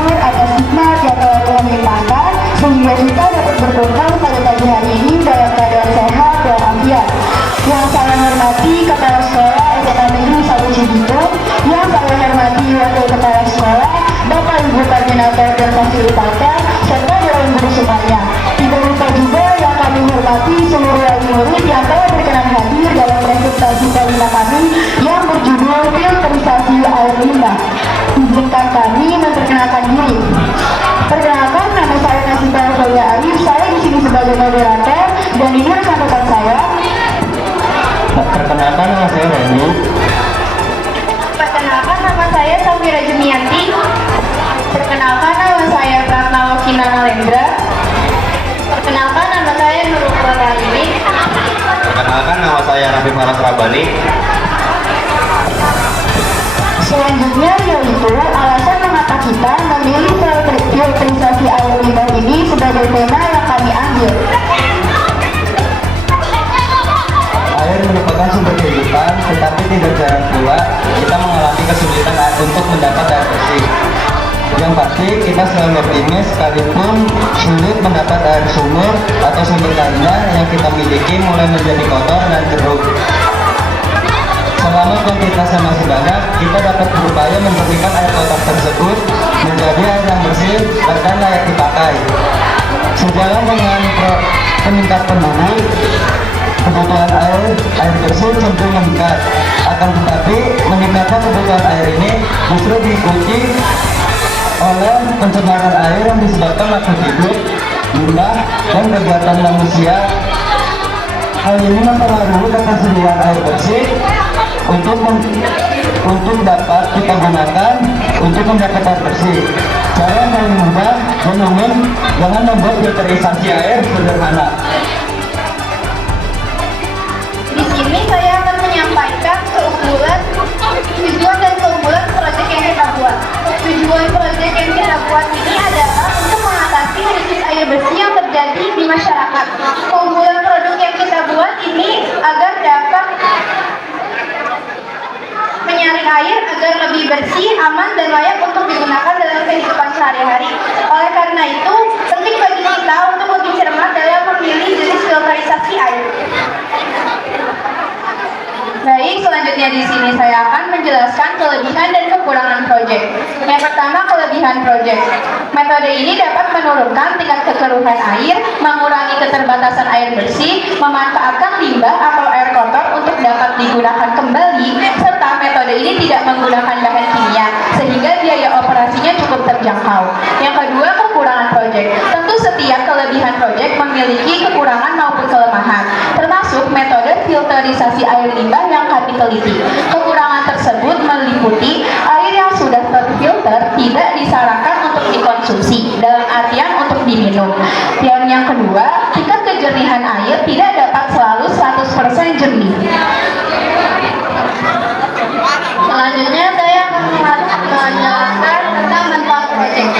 bersyukur atas nikmat yang telah Tuhan limpahkan sehingga kita dapat berkembang pada pagi hari ini dalam keadaan sehat dan afiat. Yang saya hormati Kepala Sekolah SMA Negeri 1 Cibitung, yang saya hormati Wakil Kepala Sekolah, Bapak Ibu Koordinator dan Fasilitator, serta Dewan Guru semuanya. Tidak lupa juga yang kami hormati seluruh wali murid yang telah berkenan hadir dalam presentasi kelima kami yang berjudul Filterisasi Air Limbah. Izinkan kami memperkenalkan diri. Perkenalkan, nama saya Nasibah Zoya Arif. Saya di sini sebagai moderator dan ini rekan-rekan saya. Perkenalkan, nama saya Reni. Perkenalkan, nama saya Safira Jumianti. Perkenalkan, nama saya Pratnawa Kinana Lendra. Perkenalkan, nama saya Nurul Pratayini. Perkenalkan, nama saya Raffi Faras Rabani. Selanjutnya yaitu alasan mengapa kita memilih filterisasi air limbah ini sebagai tema yang kami ambil. Air merupakan sumber kehidupan, tetapi tidak jarang pula kita mengalami kesulitan untuk mendapat air bersih. Yang pasti kita selalu optimis sekalipun sulit mendapat air sumur atau sumber lainnya yang kita miliki mulai menjadi kotor dan keruh. Selama kuantitasnya masih banyak, kita dapat berupaya membersihkan air kotor tersebut menjadi air yang bersih dan layak dipakai. Sejalan dengan peningkatan penduduk, kebutuhan air bersih cenderung meningkat. Akan tetapi, meningkatnya kebutuhan air ini justru diikuti oleh pencemaran air yang disebabkan makhluk hidup, limbah, dan kegiatan manusia. Hal ini mempengaruhi ketersediaan air bersih untuk dapat kita gunakan untuk mendapat air bersih. Cara yang paling mudah dan umum dengan membuat filterisasi air sederhana. Di sini saya akan menyampaikan tujuan dan keunggulan proyek yang kita buat. Tujuan proyek yang kita buat ini adalah untuk mengatasi krisis air bersih yang terjadi di masyarakat. Keunggulan produk yang kita buat ini agar dapat menyaring air agar lebih bersih, aman, dan layak untuk digunakan dalam kehidupan sehari-hari. Oleh karena itu, penting bagi kita untuk lebih cermat dalam memilih jenis filterisasi air. Baik, selanjutnya di sini saya akan menjelaskan kelebihan dan kekurangan proyek. Yang pertama, kelebihan proyek. Metode ini dapat menurunkan tingkat kekeruhan air, mengurangi keterbatasan air bersih, memanfaatkan limbah atau air kotor untuk dapat digunakan kembali, serta metode ini tidak menggunakan bahan kimia, sehingga biaya operasinya cukup terjangkau. Yang kedua, kekurangan proyek. Tentu setiap kelebihan proyek memiliki kekurangan maupun kelemahan, termasuk metode filterisasi air limbah yang kami teliti. Kekurangan tersebut meliputi air yang sudah terfilter tidak disarankan untuk dikonsumsi, dalam artian untuk diminum. Dan yang kedua, tingkat kejernihan air tidak dapat selalu 100% jernih. Selanjutnya saya akan menjelaskan tentang manfaat proyek.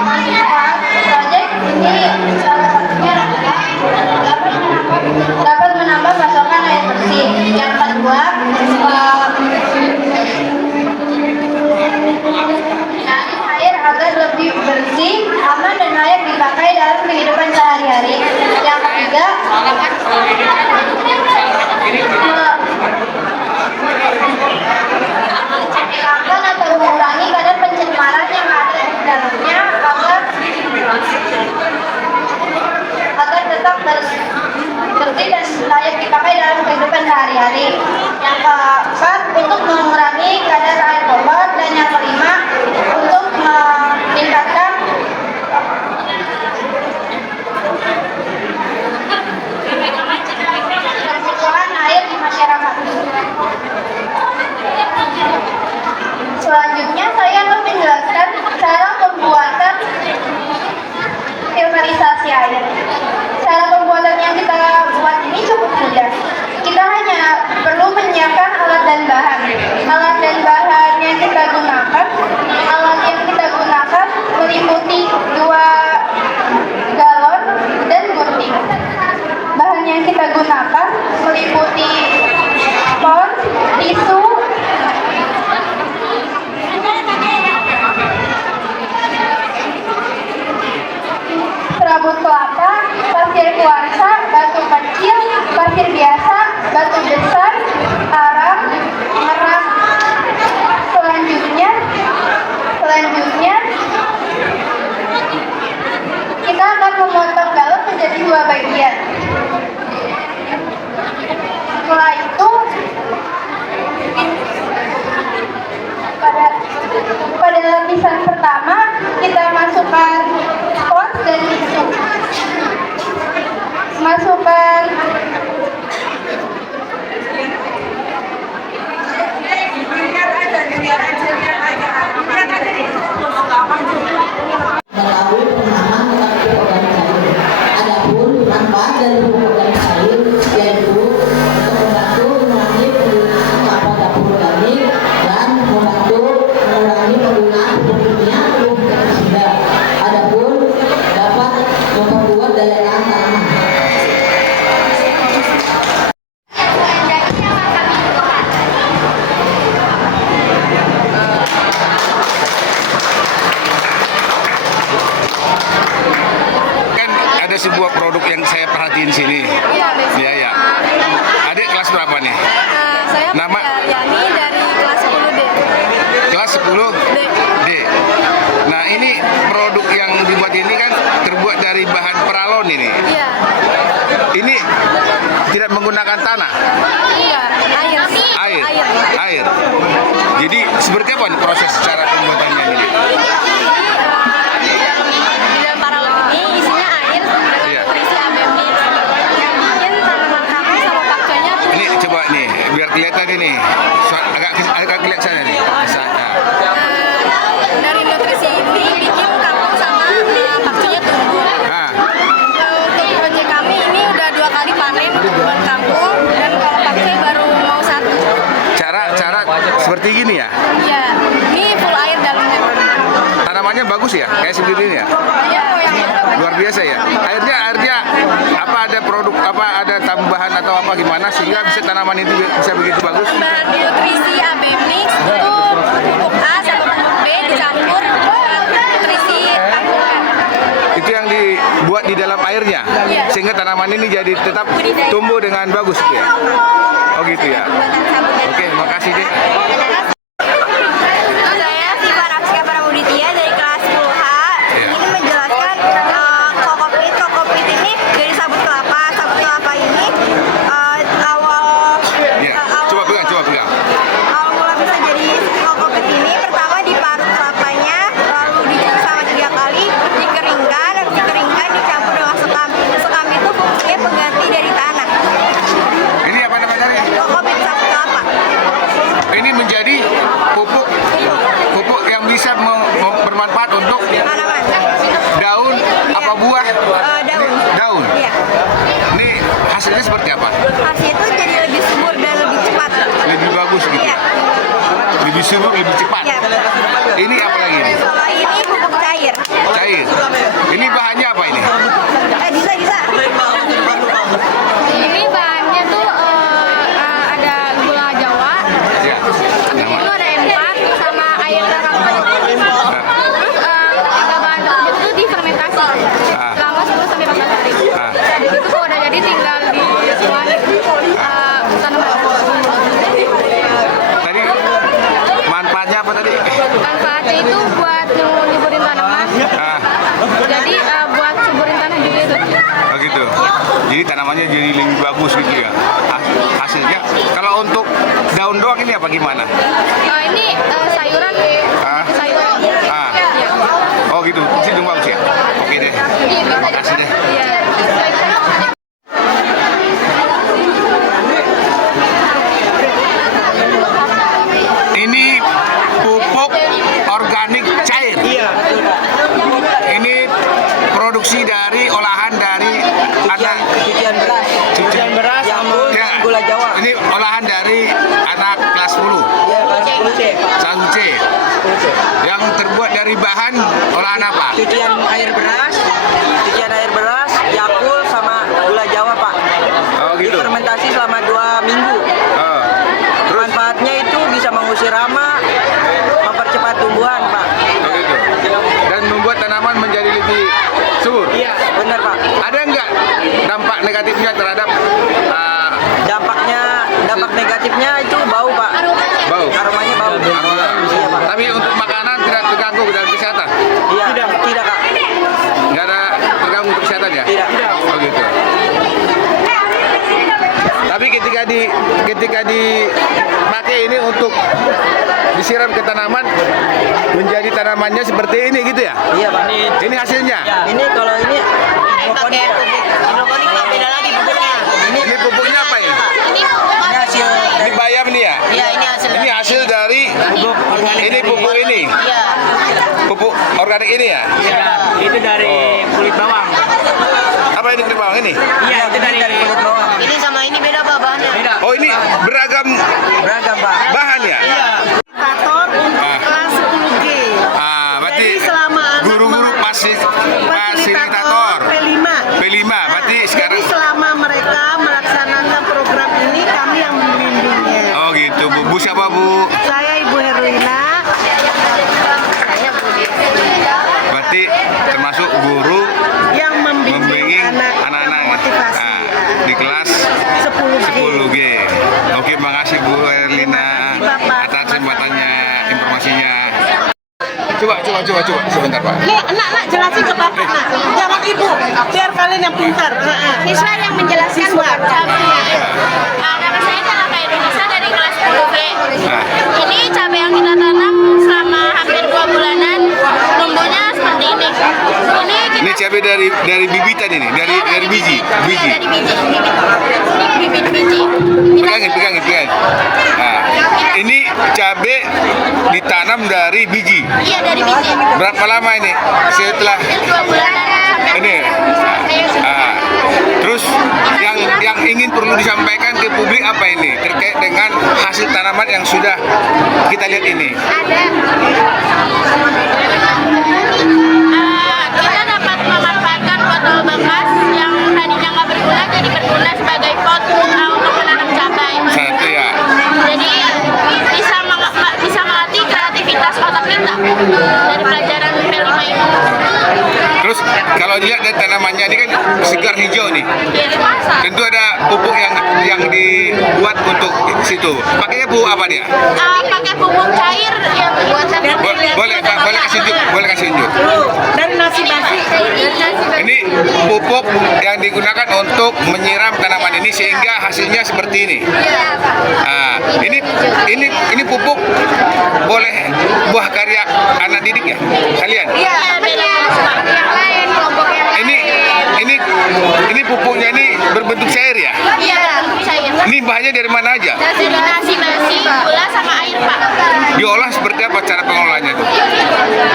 Manfaat proyek ini salah satunya dapat menambah pasokan air bersih. Yang kedua, air agar lebih bersih, aman, dan layak dipakai dalam kehidupan sehari-hari. Yang ketiga, menghilangkan atau mengurangi kadar pencemaran yang ada di dalamnya agar tetap bersih dan layak dipakai dalam kehidupan sehari-hari. Yang keempat, untuk mengurangi kadar air kotor, dan yang kelima, untuk meningkatkan kebutuhan air di masyarakat. Selanjutnya saya akan menjelaskan cara pembuatan filterisasi air. Cara pembuatan yang kita buat ini cukup mudah. Kita hanya perlu menyiapkan alat dan bahan. Alat dan bahan yang ada sebuah produk yang saya perhatiin sini. Iya, Dek. Iya, ya. Adik kelas berapa nih? Saya Nama? Yani dari kelas 10D. Kelas 10 D. D. Nah, ini produk yang dibuat ini kan terbuat dari bahan peralon ini. Iya. Ini tidak menggunakan tanah, Enggak, air. air. Jadi seperti apa nih proses cara pembuatannya ini? Di dalam paralon ini isinya air dengan Iya. nutrisi ABMix. Yang bikin tanaman kamu sama pakcoynya tuh Ini coba nih, biar kelihatan ini. Agak kelihatan nih. Misalnya. dari nutrisi ini bikin kamu sama pakcoynya tumbuh. Nah, Untuk proyek kami ini udah 2 kali panen untuk buat kangkung, dan kalau pakcoy baru mau 1. cara seperti gini ya. Iya, ini full air dalamnya. Tanamannya bagus ya, kayak seperti ini ya. Iya, yang mana? Luar biasa ya. Airnya apa ada produk apa ada tambahan atau apa gimana sehingga bisa tanaman itu bisa begitu bagus? Bahan nutrisi ABMix itu pupuk A sama pupuk B dicampur nutrisi kangkungan. Itu yang dibuat di dalam airnya Iya. sehingga tanaman ini jadi tetap tumbuh dengan bagus gitu ya. Oh gitu ya. Oke, makasih deh. Saya Siva Raksia Pramuditya dari kelas 10H. Iya. Ini menjelaskan kokopit ini dari sabut kelapa. Sabut kelapa ini awal Iya. Coba pegang. awal mula bisa jadi kokopit ini pertama diparut kelapanya, lalu dicuci sama 3 kali, dikeringkan, habis dikeringkan dicampur dengan sekam. Sekam itu fungsinya pengganti dari tanah. Ini apa namanya nih? Kokopit sabut kelapa. Ini menjadi pupuk yang bisa bermanfaat untuk Tanaman. daun apa buah Daun. Iya. ini hasilnya seperti apa? Hasil itu jadi lebih subur dan lebih cepat. Lebih bagus gitu Iya. ya? Lebih subur, lebih cepat. Iya. Ini apa lagi nih? Kalau ini pupuk cair. Cair. Ini bahannya apa ini? Bisa. Ini bahannya tuh ada gula Jawa. Ya. Itu Nama. ada N4 sama air terapan. Terus 3 bahan tersebut itu difermentasi selama 10 sampai 14 hari. Ah. Dari situ tuh udah jadi tinggal dituang tanaman. Tadi manfaatnya apa tadi? Manfaatnya itu buat nyuburin tanaman. Ah, Jadi buat suburin tanah juga itu. oh gitu. Jadi tanamannya jadi lebih bagus gitu ya. Hasilnya. Kalau untuk daun doang ini apa gimana? Ini sayuran. Ah. Sayuran. Ah. Iya. Oh gitu. Itu dong bagus ya. Oke deh. Terima kasih deh. Iya. Ini pupuk organik cair. Iya, Ini produksi dari olahan dari anak cucian beras, Yakult, Ya. gula Jawa. Ini olahan dari anak kelas 10 Ya, kelas 10 C. satu C yang terbuat dari bahan olahan apa? Cucian air beras, Yakult sama gula Jawa, Pak. Oh gitu. Difermentasi selama 2 minggu. Oh. Terus Manfaatnya itu bisa mengusir hama, mempercepat tumbuhan, Pak. oh gitu. Dan membuat tanaman menjadi lebih subur. Iya, benar, Pak. Ada nggak dampak negatifnya terhadap Dampak negatifnya itu bau, Pak. bau? Aromanya bau. Aroma. Iya, Pak. Tapi untuk makanan tidak terganggu dalam kesehatan? Iya, tidak, Kak. Nggak ada terganggu untuk kesehatan ya? Tidak. Oh gitu. Tapi ketika dipakai ini untuk disiram ke tanaman menjadi tanamannya seperti ini gitu ya? Iya, Pak. Ini hasilnya. Ini kalau ini hidroponik. Hidroponik Pak, beda lagi pupuknya. Ini pupuknya apa ini? Ini pupuk Ini hasil Ini bayam nih ya? Iya, ini hasil. Ini hasil dari pupuk ini. Iya. Pupuk organik ini ya? itu dari kulit bawang. Apa ini kulit bawang ini? Iya, itu dari kulit bawang. Ini sama ini beda Pak bahannya. Oh ini beragam Beragam, Pak. bahan ya? Fasilitator untuk Ah. kelas 10G. Berarti Jadi selama anak guru-guru fasilitator P5. P5 berarti Jadi sekarang selama mereka melaksanakan program ini kami yang membimbingnya. oh gitu Bu siapa Bu? Saya Ibu Herlina. Berarti termasuk guru Yang membimbing membimbing kelas 10G. 10G. Oke, makasih Bu Erlina atas kesempatannya, informasinya. Coba sebentar Pak. Nih, nak jelasin ke bapak, nak. Jangan ibu, biar kalian yang pintar. Siswa yang menjelaskan bukan cabai. Nama saya adalah Kak Indonesia dari kelas 10B. Nah, Ini cabai yang kita tanam selama hampir 2 bulanan. Tumbuhnya seperti ini. ini cabai dari bibitan ini, dari biji. Iya, dari biji. Ini bibit biji. Pegangin. Nah, ini cabai ditanam dari biji. Iya, dari biji. Berapa lama ini setelah 2 bulanan sampai ini? Terus yang ingin perlu disampaikan ke publik apa ini terkait dengan hasil tanaman yang sudah kita lihat ini? Kita dapat memanfaatkan botol bekas yang tadinya nggak berguna jadi berguna sebagai pot untuk menanam cabai. Satu ya. Jadi bisa melatih kreativitas otak kita dari pelajaran P5 ini. Terus kalau dilihat dari tanamannya ini kan segar hijau nih. Tentu ada pupuk yang dibuat untuk situ. Pakainya pupuk apa dia? Pakai pupuk cair yang buatan Boleh kasih unjuk. Dari nasi basi. Ini pupuk yang digunakan untuk menyiram tanaman ini sehingga hasilnya seperti ini. Ini pupuk boleh buah karya anak didik ya kalian? Iya, beda yang lain, kelompok yang lain. Ini pupuknya ini berbentuk cair ya? Iya, bentuk cair. Ini bahannya dari mana aja? Dari nasi basi, gula sama air, Pak. Diolah seperti apa cara pengelolaannya tuh?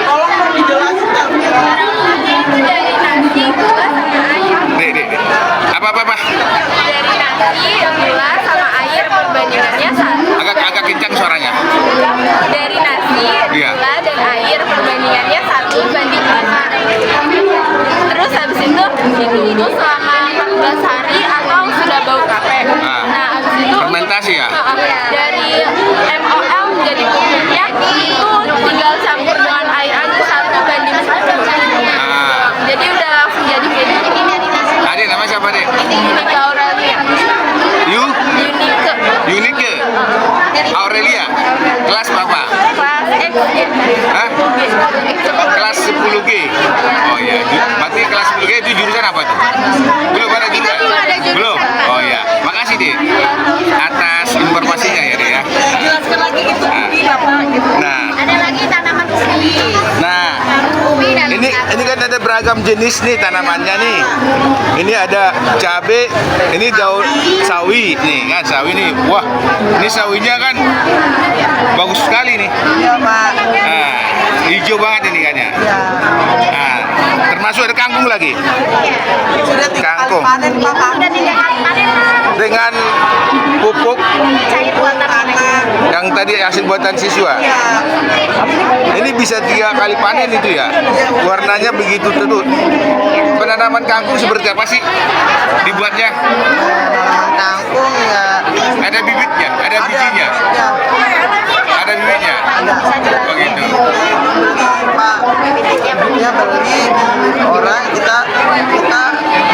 Tolong dong dijelasin. Dari nasi, gula sama air. Dek. Apa? Dari nasi, gula sama air perbandingannya 1. Agak kencang suaranya. Dari nasi, Iya. gula dan air perbandingannya 1:5. Terus habis itu ditunggu selama 14 hari atau sudah bau kapek. Nah, habis itu Fermentasi ya? dari MOL menjadi pupuknya itu tinggal campur dengan air aja 1:1. Jadi udah langsung jadi kayak gini. Adik nama siapa dek? Unika Aurelia. Unike. Aurelia. Kelas berapa? Kelas X. Hah? Kelas 10G. Oh iya. Berarti kelas 10G itu jurusan apa tuh? Belum ada juga. Belum. Oh iya. Makasih deh atas informasinya ya deh ya. Jelaskan lagi itu ubi bapak gitu. Nah, Ada lagi tanaman ubi. Ubi dan ini kan ada beragam jenis nih tanamannya nih. Ini ada cabai, ini daun sawi nih kan sawi nih. Wah, ini sawinya kan bagus sekali nih. Iya pak. Nah, hijau banget ini kan ya. Nah, termasuk ada kangkung lagi. Sudah 3 kali Kangkung. panen bapak. Sudah 3 kali panen. Dengan pupuk Cair buatan Tanah. yang tadi hasil buatan siswa. Ini bisa 3 kali panen itu ya. Warnanya begitu terus. Penanaman kangkung seperti apa sih dibuatnya? Kangkung ya. Ada bibitnya, ada bijinya, ada bibitnya. Begitu. Pak, dia beli orang kita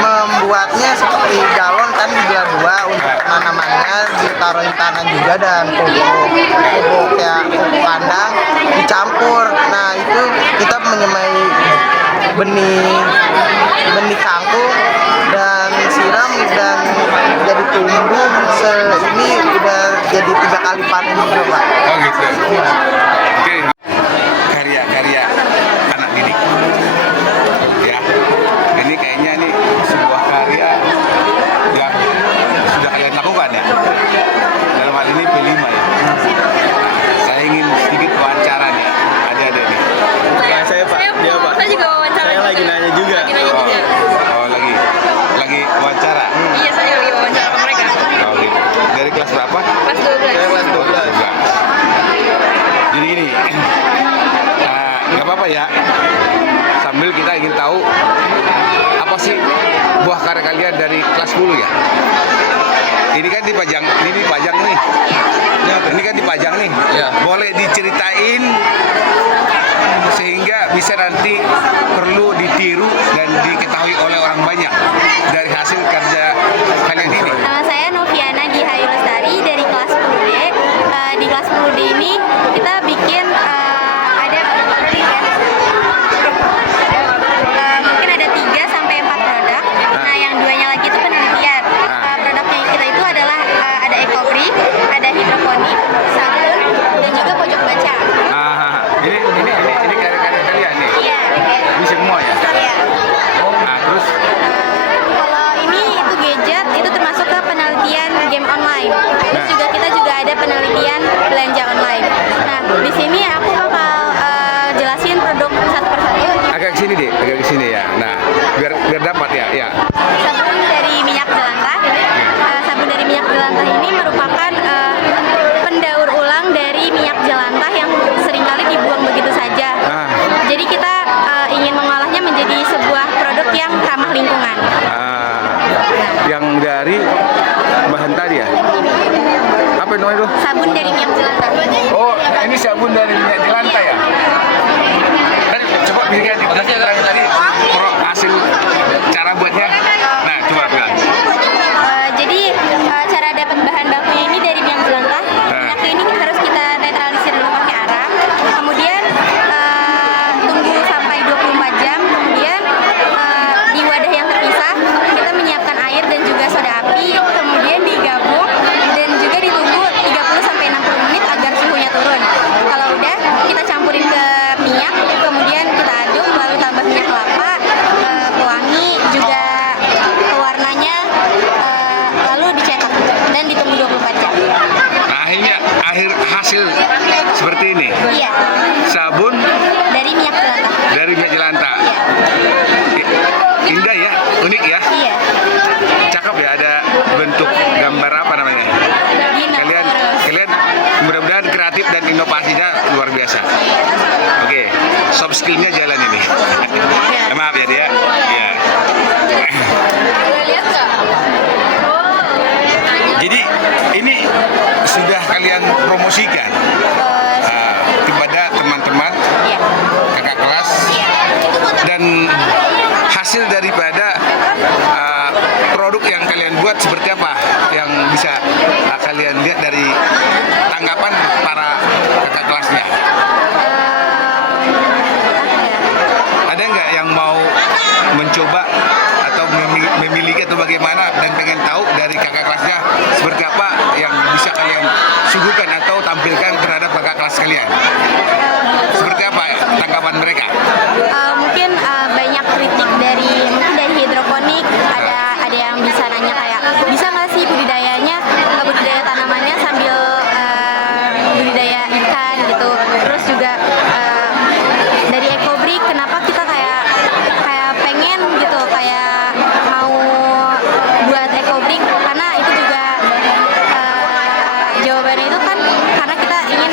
membuatnya seperti galon kan dibelah 2 untuk penanamannya ditaruhin tanah juga dan pupuk ya pupuk kandang dicampur. Nah itu kita menyemai benih kangkung dan siram dan jadi tumbuh ini udah jadi 3 kali panen juga Pak. Oh gitu. Oke. Karya-karya anak didik. Ya. Ini kayaknya nih sebuah karya yang sudah kalian lakukan ya. Dalam hal ini P5 ya. Saya ingin sedikit wawancara nih. Ada nih. Saya Pak, dia Pak. Saya juga wawancara. Saya lagi nanya juga. Oh lagi wawancara. Iya, saya lagi wawancara sama mereka. Oh, gitu. Dari kelas berapa? Kelas 12. Saya kelas 12. Jadi gini, agak sini deh, agak ke sini ya. Nah, biar dapat ya. Ya. Sabun dari minyak jelantah. Sabun dari minyak jelantah ini merupakan pendaur ulang dari minyak jelantah yang seringkali dibuang begitu saja. Ah. Jadi kita ingin mengolahnya menjadi sebuah produk yang ramah lingkungan. Yang dari bahan tadi ya? Apa namanya itu? Sabun dari minyak jelantah. Oh, ini sabun dari minyak jelantah ya? Tadi coba bikin tadi hasil cara buatnya. Nah, coba bilang. Jadi cara dapat bahan bakunya ini dari minyak jelantah. Minyaknya ini harus kita netralisir dulu pakai arang. Kemudian tunggu sampai 24 jam. Kemudian di wadah yang terpisah kita menyiapkan air dan juga soda api. Kemudian digabung dan juga ditunggu 30 sampai 60 menit agar suhunya turun. Kalau udah kita campurin ke minyak, kemudian kita aduk lalu tambah minyak kelapa, pewangi juga pewarnanya, lalu dicetak dan ditunggu 24 jam. Nah, akhirnya hasil seperti ini. Iya, Sabun dari minyak jelantah. dari minyak jelantah. Indah ya, unik ya. Iya. Cakep ya, ada bentuk gambar apa namanya? Kalian mudah-mudahan kreatif dan inovasinya luar biasa. Oke, soft skillnya jalan ini. Maaf ya dia. Ya. Jadi ini sudah kalian promosikan kepada teman-teman kakak kelas dan hasil daripada produk yang kalian buat seperti apa yang bisa kalian lihat dari tanggapan para kakak kelasnya? Ada nggak yang mau mencoba atau memiliki atau bagaimana dan pengen tahu dari kakak kelasnya seperti apa yang bisa kalian suguhkan atau tampilkan terhadap kakak kelas kalian? Seperti apa tanggapan mereka? Mungkin banyak kritik dari hidroponik, ada yang bisa nanya kayak bisa nggak sih budidaya tanamannya sambil budidaya ikan gitu. Terus juga dari Ecobrik kenapa kita kayak pengen gitu kayak mau buat Ecobrik karena itu juga jawabannya itu kan karena kita ingin